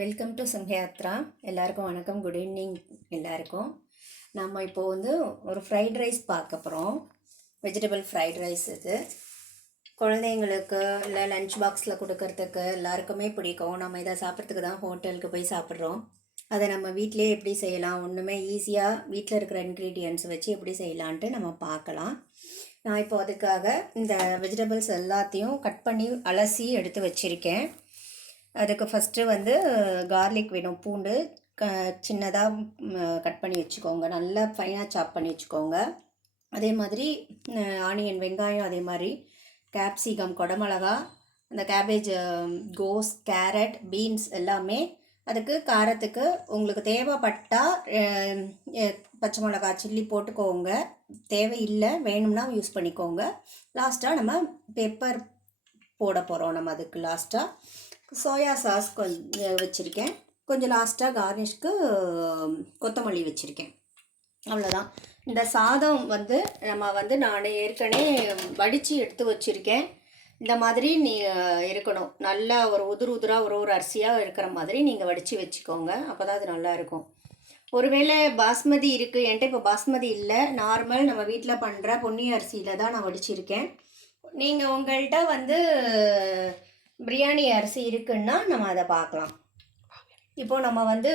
Welcome to சிம்ஹயாத்ரா. எல்லாருக்கும் வணக்கம், good evening எல்லாருக்கும். நம்ம இப்போது வந்து ஒரு ஃப்ரைட் ரைஸ் பார்க்க போகிறோம். வெஜிடபிள் ஃப்ரைட் ரைஸ் இது குழந்தைங்களுக்கு இல்லை லன்ச் பாக்ஸில் கொடுக்கறதுக்கு எல்லாருக்குமே பிடிக்கும். நம்ம இதை சாப்பிட்றதுக்கு தான் ஹோட்டலுக்கு போய் சாப்பிட்றோம். அதை நம்ம வீட்டிலே எப்படி செய்யலாம், ஒன்றுமே ஈஸியாக வீட்டில் இருக்கிற இன்க்ரீடியன்ட்ஸ் வச்சு எப்படி செய்யலான்ட்டு நம்ம பார்க்கலாம். நான் இப்போ அதுக்காக இந்த வெஜிடபிள்ஸ் எல்லாத்தையும் கட் பண்ணி அலசி எடுத்து வச்சுருக்கேன். அதுக்கு ஃபஸ்ட்டு வந்து கார்லிக் வேணும். பூண்டு சின்னதாக கட் பண்ணி வச்சுக்கோங்க, நல்லா ஃபைனாக சாப் பண்ணி வச்சுக்கோங்க. அதே மாதிரி ஆனியன், வெங்காயம், அதே மாதிரி கேப்சிகம், கொடமிளகா, அந்த கேபேஜ், கோஸ், கேரட், பீன்ஸ் எல்லாமே அதுக்கு காரத்துக்கு உங்களுக்கு தேவைப்பட்டால் பச்சை மிளகா, சில்லி போட்டுக்கோங்க. தேவையில்லை வேணும்னா யூஸ் பண்ணிக்கோங்க. லாஸ்ட்டாக நம்ம பெப்பர் போட போகிறோம். நம்ம அதுக்கு லாஸ்ட்டாக சோயா சாஸ் கொஞ்சம் வச்சுருக்கேன். கொஞ்சம் லாஸ்ட்டாக கார்னிஷ்க்கு கொத்தமல்லி வச்சுருக்கேன். அவ்வளோதான். இந்த சாதம் வந்து நான் ஏற்கனவே வடித்து எடுத்து வச்சுருக்கேன். இந்த மாதிரி இருக்கணும். நல்லா ஒரு உதிராக ஒரு அரிசியாக இருக்கிற மாதிரி நீங்கள் வடித்து வச்சுக்கோங்க. அப்போ தான் அது நல்லாயிருக்கும். ஒருவேளை பாஸ்மதி இருக்குது, என்கிட்ட இப்போ பாஸ்மதி இல்லை, நார்மல் நம்ம வீட்டில் பண்ணுற பொன்னி அரிசியில் தான் நான் வடிச்சிருக்கேன். நீங்கள் உங்கள்கிட்ட வந்து பிரியாணி அரிசி இருக்குன்னா நம்ம அதை பார்க்கலாம். இப்போது நம்ம வந்து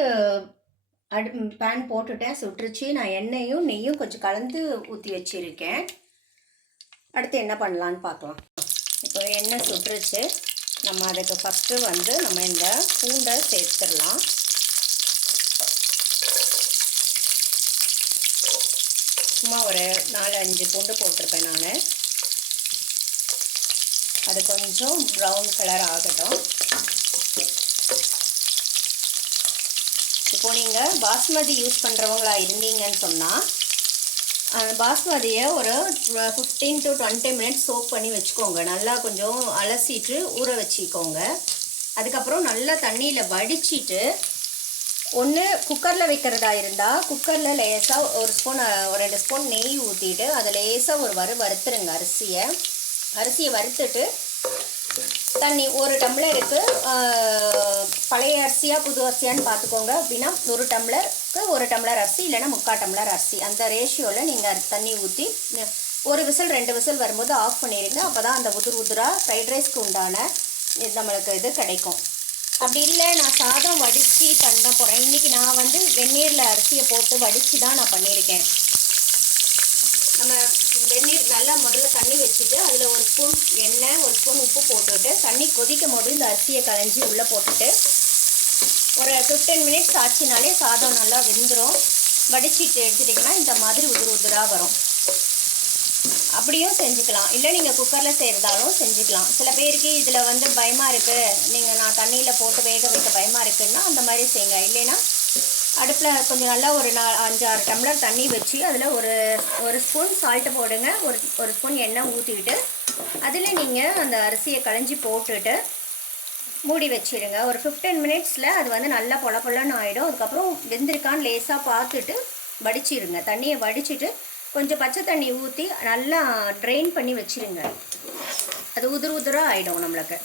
பேன் போட்டுட்டேன், சுட்டுருச்சு. நான் எண்ணெயும் நெய்யும் கொஞ்சம் கலந்து ஊற்றி வச்சுருக்கேன். அடுத்து என்ன பண்ணலான்னு பார்க்கலாம். இப்போ எண்ணெய் சுட்டுருச்சு. நம்ம அதுக்கு ஃபஸ்ட்டு வந்து நம்ம இந்த பூண்டை சேர்த்துடலாம். சும்மா ஒரு 4-5 பூண்டு போட்டிருப்பேன் நான். அது கொஞ்சம் ப்ரௌன் கலர் ஆகட்டும். இப்போது நீங்கள் பாஸ்மதி யூஸ் பண்ணுறவங்களா இருந்தீங்கன்னு சொன்னால் பாஸ்மதியை ஒரு 15 to 20 மினிட்ஸ் சோக் பண்ணி வச்சுக்கோங்க. நல்லா கொஞ்சம் அலசிட்டு ஊற வச்சுக்கோங்க. அதுக்கப்புறம் நல்லா தண்ணியில் வடிச்சிட்டு ஒன்று குக்கரில் வைக்கிறதா இருந்தால் குக்கரில் லேசாக ஒரு 2 ஸ்பூன் நெய் ஊற்றிட்டு அதை லேசாக வறுத்துருங்க. அரிசியை வறுத்துட்டு தண்ணி 1 டம்ளருக்கு பழைய அரிசியாக புது அரிசியான்னு பார்த்துக்கோங்க. அப்படின்னா 1 டம்ளருக்கு 1 டம்ளர் அரிசி, இல்லைன்னா 3/4 டம்ளர் அரிசி, அந்த ரேஷியோவில் நீங்கள் தண்ணி ஊற்றி 1 விசில் 2 விசில் வரும்போது ஆஃப் பண்ணிடுங்க. அப்போ தான் அந்த உதிராக ஃப்ரைட் ரைஸ்க்கு உண்டான நம்மளுக்கு இது கிடைக்கும். அப்படி இல்லை, நான் சாதம் வடித்து பண்ண போகிறேன். இன்றைக்கி நான் வந்து வெந்நீரில் அரிசியை போட்டு வடித்து தான் நான் பண்ணியிருக்கேன். நம்ம வெந்நீர் நல்லா முதல்ல தண்ணி வச்சுட்டு அதில் 1 ஸ்பூன் எண்ணெய், 1 ஸ்பூன் உப்பு போட்டுட்டு தண்ணி கொதிக்கும் போது இந்த அரிசியை களைஞ்சி உள்ளே போட்டுட்டு ஒரு 15 மினிட்ஸ் ஆச்சுனாலே சாதம் நல்லா வெந்துடும். வடிச்சிட்டு எடுத்துட்டிங்கன்னா இந்த மாதிரி உதிராக வரும். அப்படியும் செஞ்சுக்கலாம். இல்லை நீங்கள் குக்கரில் செய்கிறதாலும் செஞ்சுக்கலாம். சில பேருக்கு இதில் வந்து பயமாக இருக்குது, நான் தண்ணியில் போட்டு வேக வைக்க பயமாக இருக்குன்னா அந்த மாதிரி செய்யுங்க. இல்லைன்னா அடுப்பில் கொஞ்சம் நல்லா ஒரு 5-6 டம்ளர் தண்ணி வச்சு அதில் ஒரு ஸ்பூன் சால்ட்டு போடுங்க. ஒரு ஸ்பூன் எண்ணெய் ஊற்றிக்கிட்டு அதில் நீங்கள் அந்த அரிசியை களைஞ்சி போட்டுட்டு மூடி வச்சுடுங்க. ஒரு 15 மினிட்ஸில் அது வந்து நல்லா பொலன்னு ஆகிடும். அதுக்கப்புறம் வெந்திருக்கான்னு லேசாக பார்த்துட்டு வடிச்சிடுங்க. தண்ணியை வடிச்சிட்டு கொஞ்சம் பச்சை தண்ணி ஊற்றி நல்லா ட்ரெயின் பண்ணி வச்சுருங்க. அது உதிராக ஆகிடும் நம்மளுக்கு.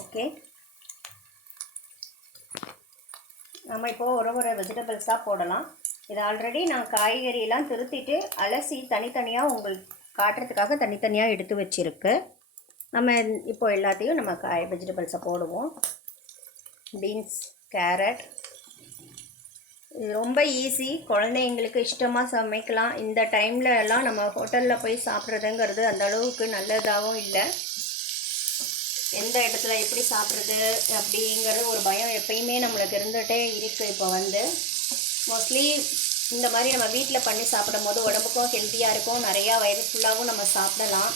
ஓகே, நம்ம இப்போது ஒரு வெஜிடபிள்ஸாக போடலாம். இது ஆல்ரெடி நான் காய்கறியெல்லாம் திருத்திட்டு அலசி தனித்தனியாக உங்களுக்கு காட்டுறதுக்காக தனித்தனியாக எடுத்து வச்சுருக்கு. நம்ம இப்போ எல்லாத்தையும் நம்ம வெஜிடபிள்ஸை போடுவோம். பீன்ஸ், கேரட், இது ரொம்ப ஈஸி, குழந்தைங்களுக்கு இஷ்டமாக சமைக்கலாம். இந்த டைமில் எல்லாம் நம்ம ஹோட்டலில் போய் சாப்பிட்றதுங்கிறது அந்த அளவுக்கு நல்லதாகவும் இல்லை. எந்த இடத்துல எப்படி சாப்பிட்றது அப்படிங்கிறது ஒரு பயம் எப்பயுமே நம்மளுக்கு இருந்துகிட்டே இருக்குது. இப்போ வந்து மோஸ்ட்லி இந்த மாதிரி நம்ம வீட்டில் பண்ணி சாப்பிடும் போது உடம்புக்கும் ஹெல்த்தியாக இருக்கும், நிறையா வயிறு ஃபுல்லாகவும் நம்ம சாப்பிடலாம்.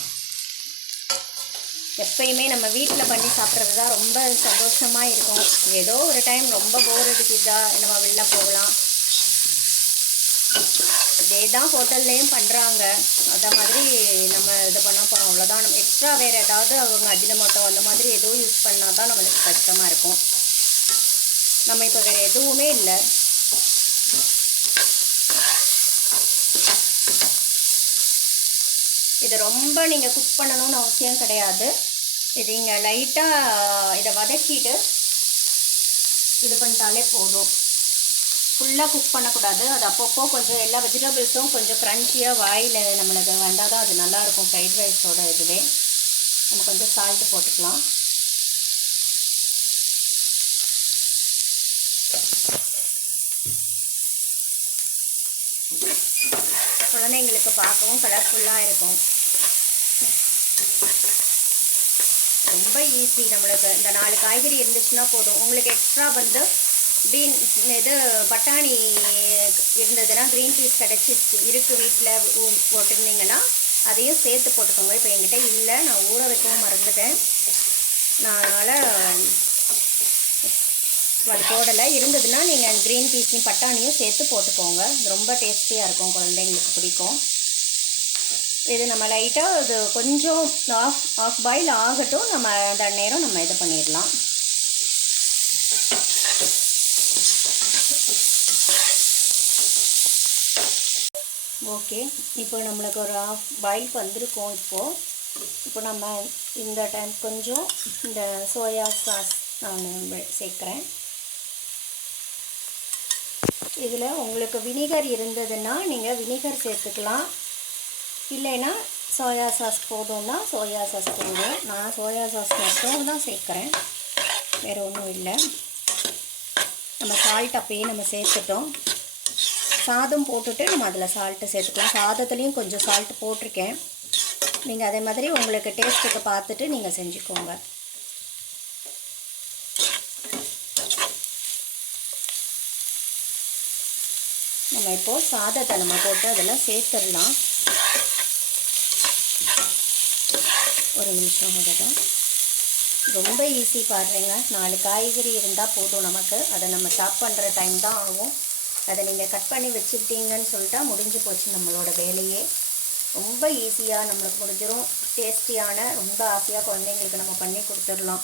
எப்பயுமே நம்ம வீட்டில் பண்ணி சாப்பிட்றது தான் ரொம்ப சந்தோஷமாக இருக்கும். ஏதோ ஒரு டைம் ரொம்ப போர் அடிக்குதா நம்ம வெளில போகலாம். இதே தான் ஹோட்டல்லையும் பண்ணுறாங்க. அதை மாதிரி நம்ம இது பண்ண போகிறோம், அவ்வளோதான். நம்ம எக்ஸ்ட்ரா வேறு ஏதாவது அவங்க அஜினமோட்டோ அந்த மாதிரி ஏதோ யூஸ் பண்ணால் தான் நம்மளுக்கு கஷ்டமாக இருக்கும். நம்ம இப்போ வேறு எதுவுமே இல்லை. இது ரொம்ப நீங்கள் குக் பண்ணணும்னு அவசியம் கிடையாது. இது நீங்கள் லைட்டாக இதை வதக்கிட்டு இது பண்ணிட்டாலே போதும். ஃபுல்லாக குக் பண்ணக்கூடாது. அது அப்பப்போ கொஞ்சம் எல்லா வெஜிடபிள்ஸும் கொஞ்சம் க்ரன்ச்சியாக வாயில் நம்மளுக்கு வந்தால் தான் அது நல்லாயிருக்கும். ஃப்ரைட் ரைஸோட இதுவே நம்ம கொஞ்சம் சால்ட்டு போட்டுக்கலாம். குழந்தைங்களுக்கு பார்க்கவும் கலர்ஃபுல்லாக இருக்கும். ரொம்ப ஈஸி. நம்மளுக்கு இந்த 4 காய்கறி இருந்துச்சுன்னா போதும். உங்களுக்கு எக்ஸ்ட்ரா வந்து இது பட்டாணி இருந்ததுன்னா, க்ரீன் பீஸ் கிடச்சிச்சு இருக்குது வீட்டில் போட்டிருந்தீங்கன்னா அதையும் சேர்த்து போட்டுக்கோங்க. இப்போ என்கிட்ட இல்லை, நான் ஊற வைக்கவும் மறந்துட்டேன். நான் அதனால் அது போடலை. இருந்ததுன்னா நீங்கள் க்ரீன் பீஸையும் பட்டாணியும் சேர்த்து போட்டுக்கோங்க. ரொம்ப டேஸ்டியாக இருக்கும், குழந்தைங்களுக்கு பிடிக்கும். இது நம்ம லைட்டாக இது கொஞ்சம் ஆஃப் பாயில் ஆகட்டும். நம்ம அந்த நேரம் நம்ம இது பண்ணிடலாம். ஓகே, இப்போ நம்மளுக்கு ஒரு ஆஃப் பாயிலுக்கு வந்திருக்கோம். இப்போ நம்ம இந்த டைம் கொஞ்சம் இந்த சோயா சாஸ் நான் சேர்க்குறேன். இதில் உங்களுக்கு வினிகர் இருந்ததுன்னா நீங்கள் வினிகர் சேர்த்துக்கலாம். இல்லைன்னா சோயா சாஸ் போதும்னா சோயா சாஸ் போதும். நான் சோயா சாஸ் மட்டும் தான் சேர்க்குறேன், வேறு ஒன்றும் இல்லை. நம்ம சால்ட் அப்பயே நம்ம சேர்த்துட்டோம். சாதம் போட்டுட்டு நம்ம அதில் சால்ட்டு சேர்த்துக்கலாம். சாதத்துலேயும் கொஞ்சம் சால்ட்டு போட்டிருக்கேன். நீங்கள் அதே மாதிரி உங்களுக்கு டேஸ்ட்டுக்கு பார்த்துட்டு நீங்கள் செஞ்சுக்கோங்க. நம்ம இப்போது சாதத்தை நம்ம போட்டு அதில் சேர்த்துடலாம். ஒரு நிமிஷம் அதுதான். ரொம்ப ஈஸி பாருங்க. 4 காய்கறி இருந்தால் போதும் நமக்கு. அதை நம்ம சாப் பண்ணுற டைம் தான் ஆகும். அதை நீங்கள் கட் பண்ணி வச்சுக்கிட்டீங்கன்னு சொல்லிட்டா முடிஞ்சு போச்சு நம்மளோட வேலையே. ரொம்ப ஈஸியாக நம்மளுக்கு முடிஞ்சிடும். டேஸ்டியான ரொம்ப ஆசையாக குழந்தைங்களுக்கு நம்ம பண்ணி கொடுத்துடலாம்.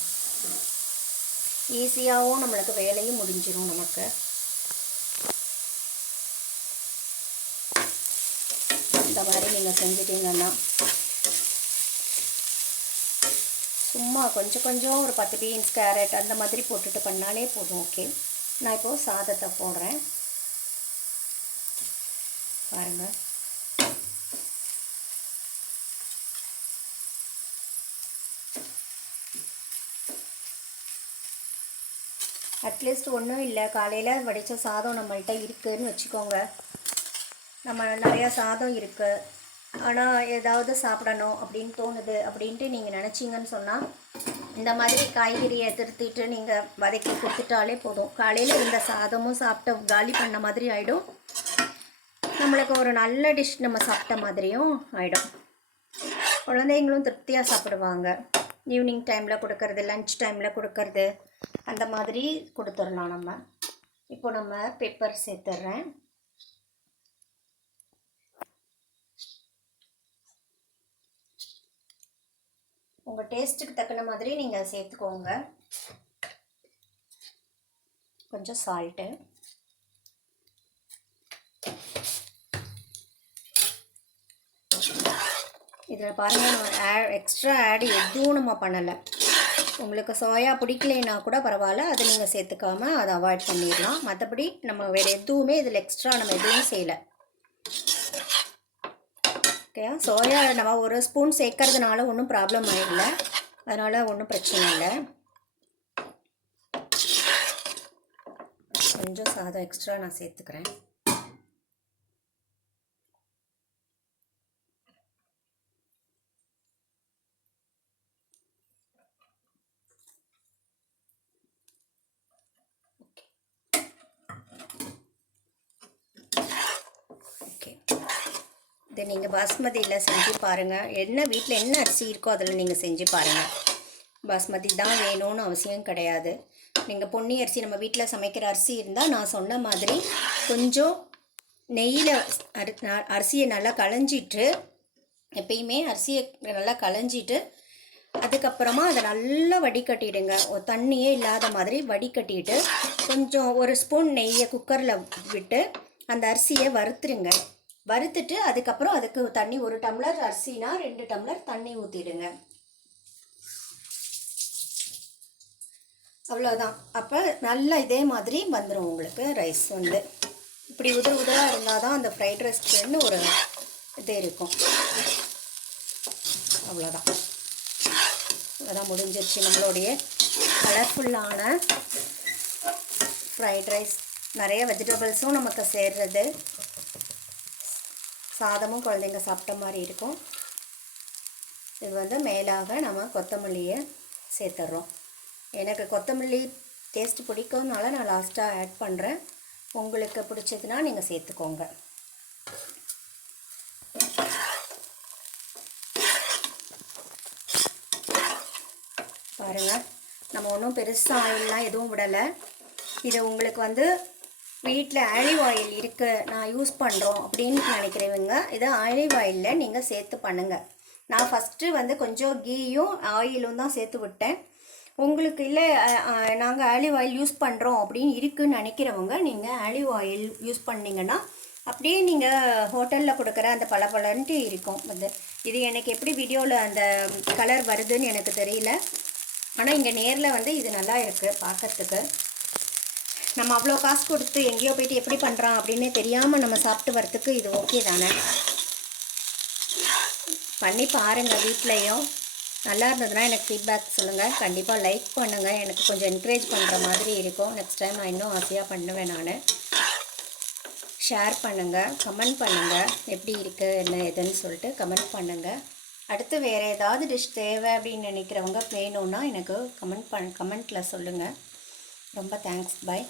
ஈஸியாகவும் நம்மளுக்கு வேலையும் முடிஞ்சிடும் நமக்கு. இந்த மாதிரி நீங்கள் செஞ்சிட்டிங்கன்னா சும்மா கொஞ்சம் ஒரு 10 பீன்ஸ் கேரட் அந்த மாதிரி போட்டுட்டு பண்ணாலே போதும். ஓகே, நான் இப்போது சாதத்தை போடுறேன் பாருங்கள். அட்லீஸ்ட் ஒன்றும் இல்லை, காலையில் வடித்த சாதம் நம்மள்கிட்ட இருக்குதுன்னு வச்சுக்கோங்க. நம்ம நிறையா சாதம் இருக்குது, ஆனால் ஏதாவது சாப்பிடணும் அப்படின்னு தோணுது அப்படின்ட்டு நீங்கள் நினச்சிங்கன்னு சொன்னால் இந்த மாதிரி காய்கறியை திருத்திட்டு நீங்கள் வதக்கி கொடுத்துட்டாலே போதும். காலையில் இந்த சாதமும் சாப்பிட்ட காலி பண்ண மாதிரி ஆகிடும். நம்மளுக்கு ஒரு நல்ல டிஷ் நம்ம சாப்பிட்ட மாதிரியும் ஆகிடும். குழந்தைங்களும் திருப்தியாக சாப்பிடுவாங்க. ஈவினிங் டைமில் கொடுக்கறது, லன்ச் டைமில் கொடுக்கறது, அந்த மாதிரி கொடுத்துடலாம் நம்ம. இப்போ நம்ம பெப்பர் சேர்த்துட்றேன். உங்கள் டேஸ்ட்டுக்கு தக்கன மாதிரி நீங்கள் சேர்த்துக்கோங்க. கொஞ்சம் சால்ட்டு, இதில் பாருங்கள், நான் எக்ஸ்ட்ரா ஆட் எதுவும் நம்ம பண்ணலை. உங்களுக்கு சோயா பிடிக்கலைன்னா கூட பரவாயில்ல, அதை நீங்கள் சேர்த்துக்காமல் அதை அவாய்ட் பண்ணிடலாம். மற்றபடி நம்ம வேறு எதுவுமே இதில் எக்ஸ்ட்ரா நம்ம எதுவும் செய்யலை. ஓகே, சோயா நம்ம ஒரு ஸ்பூன் சேர்க்கறதுனால ஒன்றும் ப்ராப்ளம் ஆகிடல, அதனால் ஒன்றும் பிரச்சனை இல்லை. கொஞ்சம் சாதம் எக்ஸ்ட்ரா நான் சேர்த்துக்கிறேன். இதை நீங்கள் பாஸ்மதியில் செஞ்சு பாருங்கள். வீட்டில் என்ன அரிசி இருக்கோ அதில் நீங்கள் செஞ்சு பாருங்கள். பாஸ்மதி தான் வேணும்னு அவசியம் கிடையாது. நீங்கள் பொன்னி அரிசி, நம்ம வீட்டில் சமைக்கிற அரிசி இருந்தால் நான் சொன்ன மாதிரி கொஞ்சம் நெய்யில் அரிசியை நல்லா களைஞ்சிட்டு, எப்பயுமே அரிசியை நல்லா களைஞ்சிட்டு அதுக்கப்புறமா அதை நல்லா வடிகட்டிடுங்க. தண்ணியே இல்லாத மாதிரி வடிகட்டிட்டு கொஞ்சம் ஒரு ஸ்பூன் நெய்யை குக்கரில் விட்டு அந்த அரிசியை வறுத்துருங்க. வறுத்துட்டு அதுக்கப்புறம் அதுக்கு தண்ணி, 1 டம்ளர் அரிசினா 2 டம்ளர் தண்ணி ஊற்றிடுங்க. அவ்வளோதான். அப்போ நல்லா இதே மாதிரி வந்துடும் உங்களுக்கு ரைஸ் வந்து. இப்படி உதிராக இருந்தால் தான் அந்த ஃப்ரைட் ரைஸ்க்குன்னு ஒரு இது இருக்கும். அவ்வளோதான், அவ்வளோதான், முடிஞ்சிருச்சு நம்மளுடைய கலர்ஃபுல்லான ஃப்ரைட் ரைஸ். நிறைய வெஜிடபிள்ஸும் நமக்கு சேர்றது, சாதமும் குழந்தைங்க சாப்பிட்ட மாதிரி இருக்கும். இது வந்து மேலாக நம்ம கொத்தமல்லியை சேர்த்துட்றோம். எனக்கு கொத்தமல்லி டேஸ்ட்டு பிடிக்கும்னால நான் லாஸ்ட்டாக ஆட் பண்ணுறேன். உங்களுக்கு பிடிச்சதுன்னா நீங்கள் சேர்த்துக்கோங்க. பாருங்கள், நம்ம ஒன்றும் பெருசாக ஆயிலெலாம் எதுவும் விடலை. இது உங்களுக்கு வந்து வீட்டில் ஆலிவ் ஆயில் இருக்குது, நான் யூஸ் பண்ணுறோம் அப்படின்னு நினைக்கிறவங்க இதை ஆலிவ் ஆயிலில் நீங்கள் சேர்த்து பண்ணுங்கள். நான் ஃபஸ்ட்டு வந்து கொஞ்சம் கீயும் ஆயிலும் தான் சேர்த்து விட்டேன். உங்களுக்கு இல்லை நாங்கள் ஆலிவ் ஆயில் யூஸ் பண்ணுறோம் அப்படின்னு இருக்குதுன்னு நினைக்கிறவங்க நீங்கள் ஆலிவ் ஆயில் யூஸ் பண்ணிங்கன்னா அப்படியே நீங்கள் ஹோட்டலில் கொடுக்குற அந்த பளபளன்ட்டு இருக்கும். வந்து இது எனக்கு எப்படி வீடியோவில் அந்த கலர் வருதுன்னு எனக்கு தெரியல, ஆனால் இங்கே நேரில் வந்து இது நல்லா இருக்குது பார்க்கறதுக்கு. நம்ம அவ்வளோ காசு கொடுத்து எங்கேயோ போய்ட்டு எப்படி பண்ணுறான் அப்படின்னு தெரியாமல் நம்ம சாப்பிட்டு வரத்துக்கு இது ஓகே தானே. பண்ணி பாருங்கள் வீட்லேயும். நல்லா இருந்ததுன்னா எனக்கு ஃபீட்பேக் சொல்லுங்கள். கண்டிப்பாக லைக் பண்ணுங்கள், எனக்கு கொஞ்சம் என்கரேஜ் பண்ணுற மாதிரி இருக்கும். நெக்ஸ்ட் டைம் நான் இன்னும் ஆசையாக பண்ணுவேன். நான் ஷேர் பண்ணுங்கள், கமெண்ட் பண்ணுங்கள், எப்படி இருக்குது என்ன எதுன்னு சொல்லிட்டு கமெண்ட் பண்ணுங்கள். அடுத்து வேறு ஏதாவது டிஷ் தேவை அப்படின்னு நினைக்கிறவங்க வேணும்னா எனக்கு கமெண்ட்டில் சொல்லுங்கள். ரொம்ப தேங்க்ஸ். பாய்.